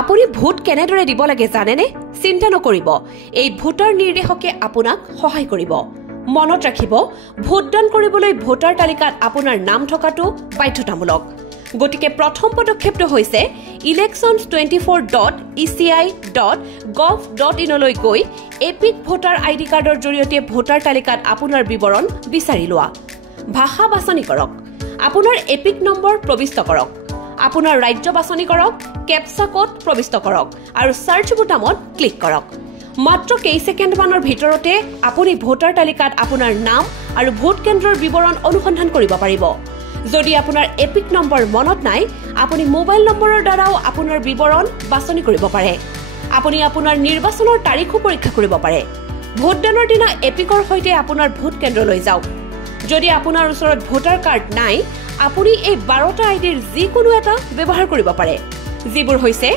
আপুনি ভোট কেনেদৰে দিব লাগে জানেনে? চিন্তা নকৰিব, এই ভোটাৰ নিৰ্দেশকে আপোনাক সহায় কৰিব। মনত ৰাখিব, ভোটদান কৰিবলৈ ভোটাৰ তালিকাত আপোনাৰ নাম থকাটো বাধ্যতামূলক। গতিকে প্ৰথম পদক্ষেপটো হৈছে elections24.eci.gov.in লৈ গৈ এপিক ভোটাৰ আইডি কাৰ্ডৰ জৰিয়তে ভোটাৰ তালিকাত আপোনাৰ বিৱৰণ বিচাৰি লোৱা। ভাষা বাছনি কৰক, আপোনাৰ এপিক নম্বৰ প্ৰবিষ্ট কৰক, আপোনাৰ ৰাজ্য বাছনি কৰক, কেপচা কোড প্ৰবিষ্ট কৰক আৰু সাৰ্চ বুটামত ক্লিক কৰক। মাত্ৰ কেইছেকেণ্ডমানৰ ভিতৰতে আপুনি ভোটাৰ তালিকাত আপোনাৰ নাম আৰু ভোট কেন্দ্ৰৰ বিৱৰণ অনুসন্ধান কৰিব পাৰিব। যদি আপোনাৰ এপিক নম্বৰ মনত নাই, আপুনি মোবাইল নম্বৰৰ দ্বাৰাও আপোনাৰ বিৱৰণ বাছনি কৰিব পাৰে। আপুনি আপোনাৰ নিৰ্বাচনৰ তাৰিখো পৰীক্ষা কৰিব পাৰে। ভোটদানৰ দিনা এপিকৰ সৈতে আপোনাৰ ভোট কেন্দ্ৰলৈ যাওক। যদি আপোনাৰ ওচৰত ভোটাৰ কাৰ্ড নাই, আপুনি এই 12টা আইডিৰ যিকোনো এটা ব্যৱহাৰ কৰিব পাৰে, যিবোৰ হৈছে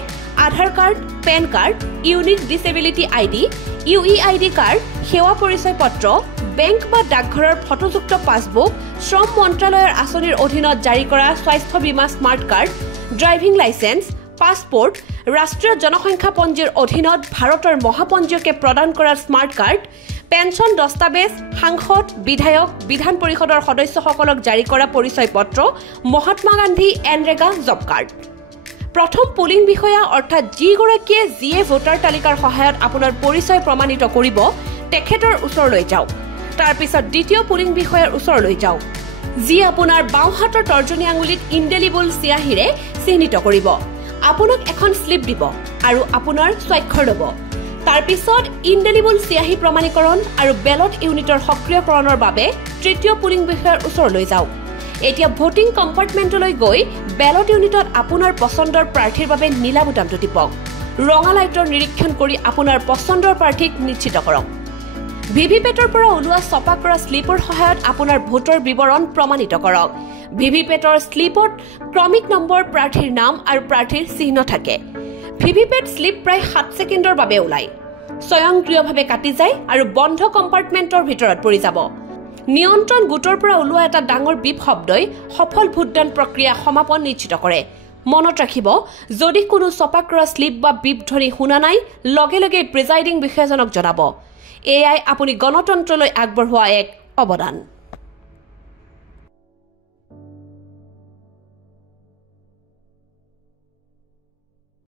Aadhaar card, PAN card, unique disability ID, UEID card, সেৱা পৰিচয় পত্ৰ, বেংক বা ডাকঘৰৰ ফটোযুক্ত পাছবুক, শ্ৰম মন্ত্ৰালয়ৰ আঁচনিৰ অধীনত জাৰি কৰা স্বাস্থ্য বীমা smart card, driving licence, passport, ৰাষ্ট্ৰীয় জনসংখ্যা পঞ্জীৰ অধীনত ভাৰতৰ মহাপঞ্জীয়কে প্ৰদান কৰা স্মাৰ্ট কাৰ্ড, পেঞ্চন দস্তাবেজ, সাংসদ, বিধায়ক, বিধান পৰিষদৰ সদস্যসকলক জাৰি কৰা পৰিচয় পত্ৰ, Mahatma Gandhi NREGA job card. প্ৰথম পুলিং বিষয়া অৰ্থাৎ যিগৰাকীয়ে যিয়ে ভোটাৰ তালিকাৰ সহায়ত আপোনাৰ পৰিচয় প্ৰমাণিত কৰিব, তেখেতৰ ওচৰলৈ যাওক। তাৰ পিছত দ্বিতীয় পুলিং বিষয়াৰ ওচৰলৈ যাওক, যি আপোনাৰ বাওঁ হাতৰ তৰ্জনী আঙুলিত ইনডেলিবল চিয়াহীৰে চিহ্নিত কৰিব। আপোনাক এখন স্লিপ দিব আৰু আপোনাৰ স্বাক্ষৰ ল'ব। তাৰ পিছত ইনডেলিবল চিয়াহী প্ৰমাণীকৰণ আৰু বেলট ইউনিটৰ সক্ৰিয়কৰণৰ বাবে তৃতীয় পুলিং বিষয়াৰ ওচৰলৈ যাওক। এতিয়া ভোটিং কম্পাৰ্টমেণ্টলৈ গৈ বেলট ইউনিটত আপোনাৰ পচন্দৰ প্ৰাৰ্থীৰ বাবে নীলা বুটামটো টিপক। ৰঙা লাইটৰ নিৰীক্ষণ কৰি আপোনাৰ পচন্দৰ প্ৰাৰ্থীক নিশ্চিত কৰক। ভিভিপেটৰ পৰা ওলোৱা ছপা কৰা স্লিপৰ সহায়ত আপোনাৰ ভোটৰ বিৱৰণ প্ৰমাণিত কৰক। ভিভিপেটৰ স্লিপত ক্ৰমিক নম্বৰ, প্ৰাৰ্থীৰ নাম আৰু প্ৰাৰ্থীৰ চিহ্ন থাকে। ভিভিপেট স্লিপ প্ৰায় 7 ছেকেণ্ডৰ বাবে ওলায়, স্বয়ংক্ৰিয়ভাৱে কাটি যায় আৰু বন্ধ কম্পাৰ্টমেণ্টৰ ভিতৰত পৰি যাব। নিয়ন্ত্ৰণ গোটৰ পৰা ওলোৱা এটা ডাঙৰ বিপ শব্দই সফল ভোটদান প্ৰক্ৰিয়া সমাপন নিশ্চিত কৰে। মনত ৰাখিব, যদি কোনো ছপা কৰা স্লিপ বা বিপ ধ্বনি শুনা নাই, লগে লগে প্ৰিজাইডিং বিষয়াজনক জনাব। এয়াই আপুনি গণতন্ত্ৰলৈ আগবঢ়োৱা এক অৱদান।